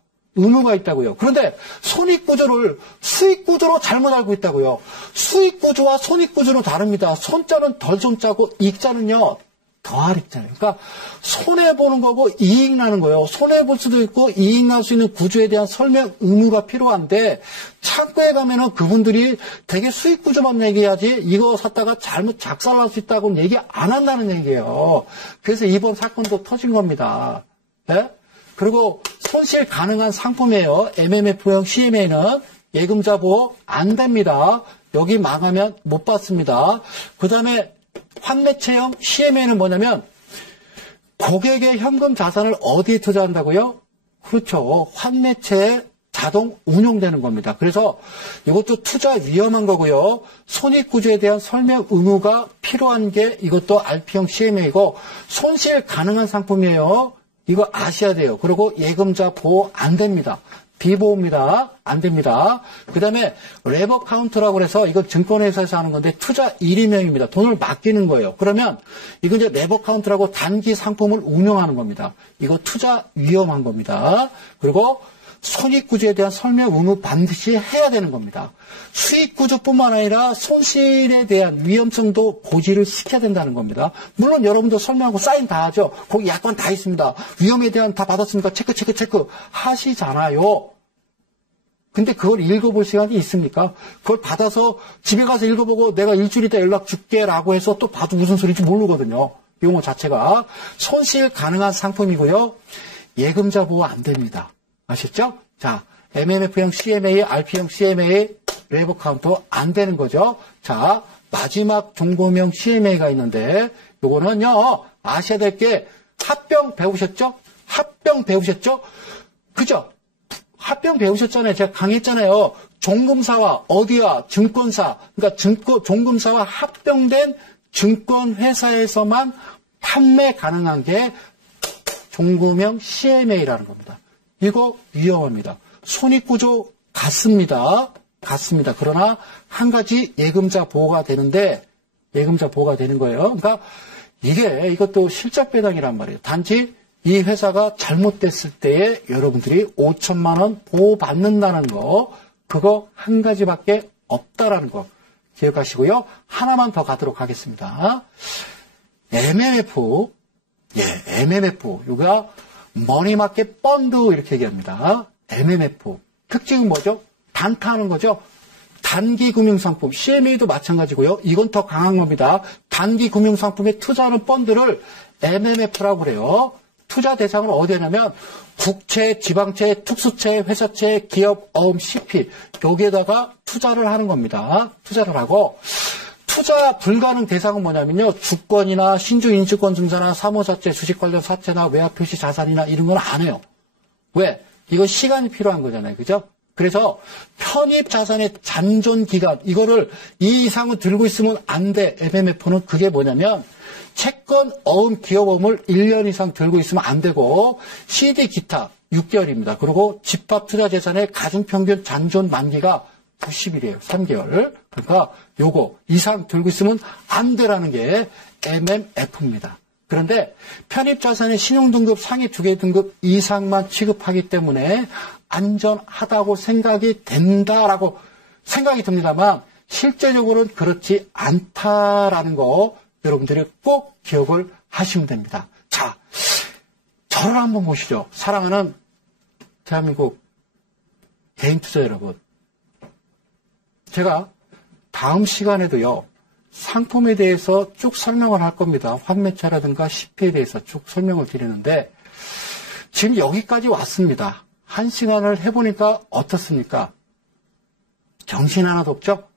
그런데 손익구조를 수익구조로 잘못 알고 있다고요. 수익구조와 손익구조는 다릅니다. 손자는 덜 손자고 익자는요. 더할 익자예요. 그러니까 손해보는 거고 이익 나는 거예요. 손해볼 수도 있고 이익 날 수 있는 구조에 대한 설명 의무가 필요한데 창고에 가면은 그분들이 되게 수익구조만 얘기해야지 이거 샀다가 잘못 작살날 수 있다고는 얘기 안 한다는 얘기예요. 그래서 이번 사건도 터진 겁니다. 네? 그리고 손실 가능한 상품이에요. MMF형 CMA는 예금자 보호 안 됩니다. 여기 망하면 못 받습니다. 그 다음에 환매체형 CMA는 뭐냐면 고객의 현금 자산을 어디에 투자한다고요? 그렇죠. 환매체에 자동 운용되는 겁니다. 그래서 이것도 투자 위험한 거고요. 손익구조에 대한 설명 의무가 필요한 게 이것도 RP형 CMA이고 손실 가능한 상품이에요. 이거 아셔야 돼요. 그리고 예금자 보호 안 됩니다. 비보호입니다. 안 됩니다. 그 다음에 레버 카운트라고 해서 이건 증권회사에서 하는 건데 투자 1인명입니다. 돈을 맡기는 거예요. 그러면 이건 이제 레버 카운트라고 단기 상품을 운영하는 겁니다. 이거 투자 위험한 겁니다. 그리고 손익구조에 대한 설명 의무 반드시 해야 되는 겁니다. 수익구조뿐만 아니라 손실에 대한 위험성도 고지를 시켜야 된다는 겁니다. 물론 여러분도 설명하고 사인 다 하죠. 거기 약관 다 있습니다. 위험에 대한 다 받았으니까 체크 하시잖아요. 근데 그걸 읽어볼 시간이 있습니까? 그걸 받아서 집에 가서 읽어보고 내가 일주일 있다 연락 줄게라고 해서 또 봐도 무슨 소리인지 모르거든요. 용어 자체가. 손실 가능한 상품이고요. 예금자 보호 안 됩니다. 아셨죠? 자, MMF형 CMA, RP형 CMA, 레버 카운터 안 되는 거죠. 자, 마지막 종금형 CMA가 있는데 요거는요. 아셔야 될 게 합병 배우셨죠? 그죠? 합병 배우셨잖아요. 제가 강의했잖아요. 종금사와 어디와 증권사, 그러니까 종금사와 합병된 증권회사에서만 판매 가능한 게 종금형 CMA라는 겁니다. 이거 위험합니다. 손익구조 같습니다. 그러나 한 가지 예금자 보호가 되는데 예금자 보호가 되는 거예요. 그러니까 이것도 실적 배당이란 말이에요. 단지 이 회사가 잘못됐을 때에 여러분들이 5천만 원 보호받는다는 거, 그거 한 가지밖에 없다라는 거 기억하시고요. 하나만 더 가도록 하겠습니다. MMF, 이거 머니마켓 펀드 이렇게 얘기합니다. MMF 특징은 뭐죠? 단타하는 거죠. 단기 금융상품, CMA도 마찬가지고요. 이건 더 강한 겁니다. 단기 금융상품에 투자하는 펀드를 MMF라고 그래요. 투자 대상은 어디냐면 국채, 지방채, 특수채, 회사채, 기업, 어음, CP 여기에다가 투자를 하는 겁니다. 투자를 하고 투자 불가능 대상은 뭐냐면요. 주권이나 신주 인수권 증자나 사모사채, 주식 관련 사채나 외화 표시 자산이나 이런 건 안 해요. 왜? 이거 시간이 필요한 거잖아요. 그죠? 그래서 편입 자산의 잔존 기간 이거를 이 이상은 들고 있으면 안 돼. MMF는 그게 뭐냐면 채권, 어음, 기업어음을 1년 이상 들고 있으면 안 되고 CD 기타 6개월입니다. 그리고 집합투자재산의 가중평균 잔존 만기가 90일이에요. 3개월. 그러니까 요거 이상 들고 있으면 안 되라는 게 MMF입니다. 그런데 편입자산의 신용등급 상위 2개 등급 이상만 취급하기 때문에 안전하다고 생각이 된다라고 생각이 듭니다만 실제적으로는 그렇지 않다라는 거 여러분들이 꼭 기억을 하시면 됩니다. 자, 저를 한번 보시죠. 사랑하는 대한민국 개인 투자 여러분. 제가 다음 시간에도요. 상품에 대해서 쭉 설명을 할 겁니다. 환매차라든가 CP에 대해서 쭉 설명을 드리는데 지금 여기까지 왔습니다. 1시간을 해보니까 어떻습니까? 정신 하나도 없죠?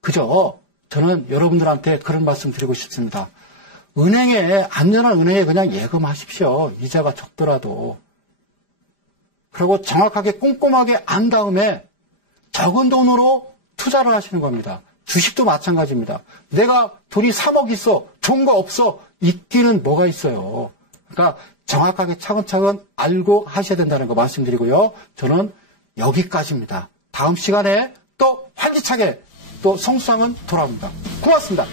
그죠? 저는 여러분들한테 그런 말씀 드리고 싶습니다. 안전한 은행에 그냥 예금하십시오. 이자가 적더라도. 그리고 정확하게 꼼꼼하게 안 다음에 적은 돈으로 투자를 하시는 겁니다. 주식도 마찬가지입니다. 내가 돈이 3억 있어. 좋은 거 없어. 있기는 뭐가 있어요. 그러니까 정확하게 차근차근 알고 하셔야 된다는 거 말씀드리고요. 저는 여기까지입니다. 다음 시간에 또 활기차게 또 성수상은 돌아옵니다. 고맙습니다.